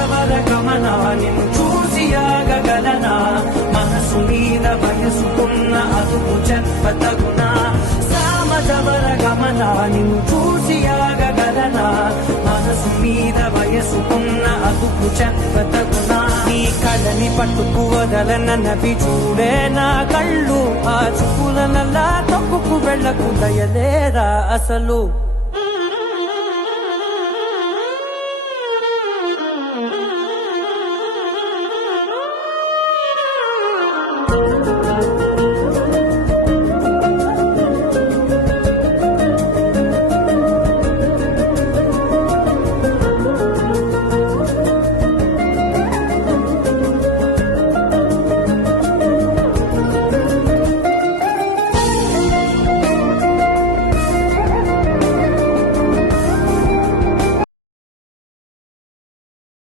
సామజవర గమన నిన్ను చూసి ఆగగలనా మనసు మీద వయసుకున్న అదుపు చెప్పతగునా సామజవర గమన నిన్ను చూసి ఆగగలనా మనసు మీద వయసుకున్న అదుపు చెప్పతగునా నీ కళ్ళని పట్టుకు వదలనవి చూడే నా కళ్ళు ఆ చుక్కుల నల్లా తప్పుకు వెళ్ళకు దయలేరా అసలు